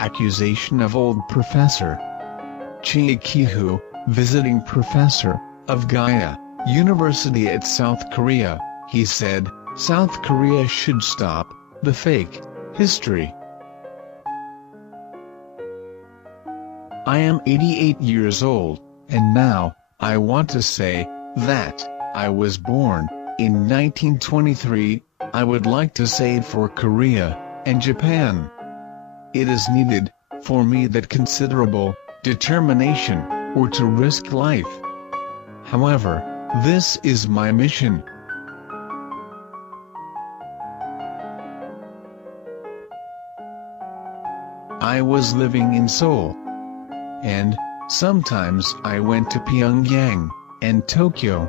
accusation of old professor Keiho, visiting professor of Gaya University at South Korea. He said, South Korea should stop the fake history. I am 88 years old, and now, I want to say, that, I was born, in 1923, I would like to say it for Korea, and Japan. It is needed, for me that considerable, determination, or to risk life. However, this is my mission. I was living in Seoul. And, sometimes I went to Pyongyang, and Tokyo.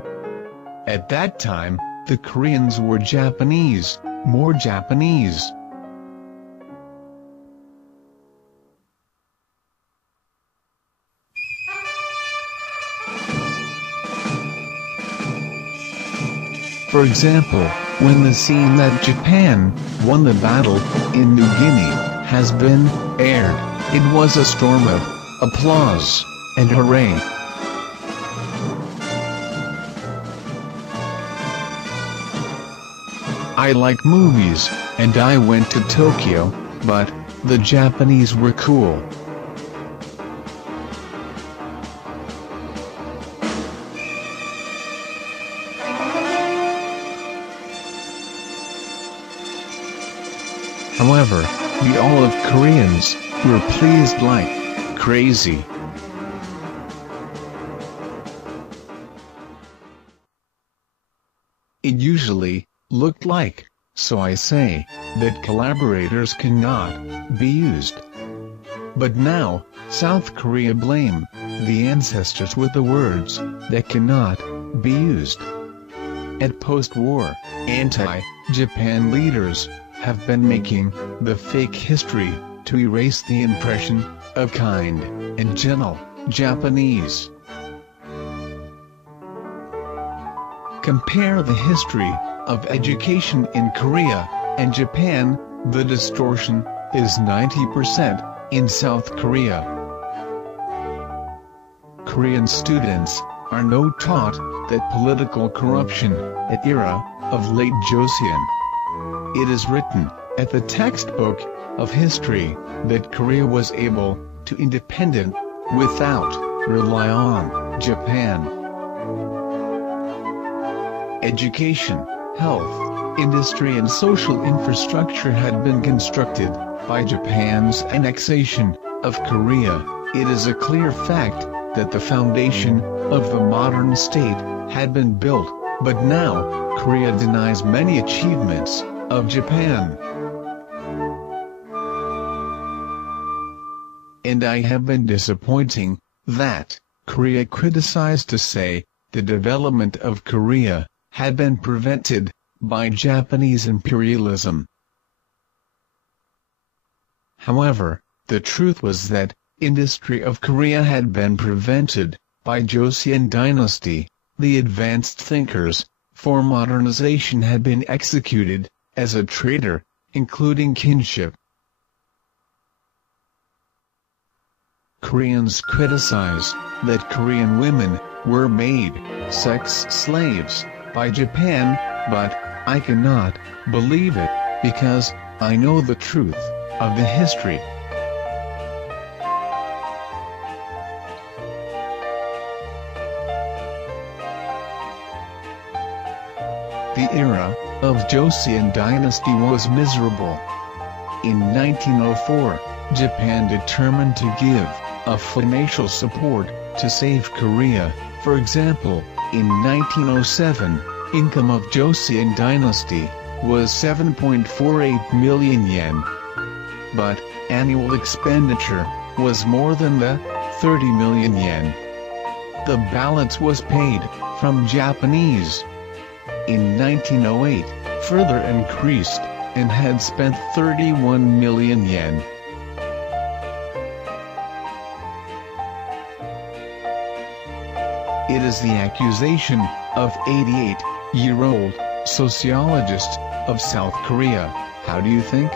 At that time, the Koreans were Japanese, more Japanese. For example, when the scene that Japan won the battle in New Guinea has been aired, it was a storm of applause and hooray. I like movies, and I went to Tokyo, but the Japanese were cool. However, we all of Koreans were pleased like crazy. It usually looked like, so I say, that collaborators cannot be used. But now, South Korea blame the ancestors with the words that cannot be used. At post-war, anti-Japan leaders have been making the fake history to erase the impression of kind and gentle Japanese. Compare the history of education in Korea and Japan. The distortion is 90% in South Korea. Korean students are now taught that political corruption at era of late Joseon. It is written at the textbook of history that Korea was able to independent without rely on Japan. Education, health, industry and social infrastructure had been constructed by Japan's annexation of Korea. It is a clear fact that the foundation of the modern state had been built, but now Korea denies many achievements of Japan. And I have been disappointing that Korea criticized to say the development of Korea had been prevented by Japanese imperialism. However, the truth was that industry of Korea had been prevented by Joseon dynasty. The advanced thinkers for modernization had been executed as a traitor, including kinship. Koreans criticize that Korean women were made sex slaves by Japan, but I cannot believe it, because I know the truth of the history. The era of Joseon dynasty was miserable. In 1904, Japan determined to give a financial support to save Korea. For example, in 1907, income of Joseon dynasty was 7.48 million yen. But annual expenditure was more than the 30 million yen. The balance was paid from Japanese. In 1908, further increased, and had spent 31 million yen. It is the accusation of 88-year-old sociologist of South Korea. How do you think?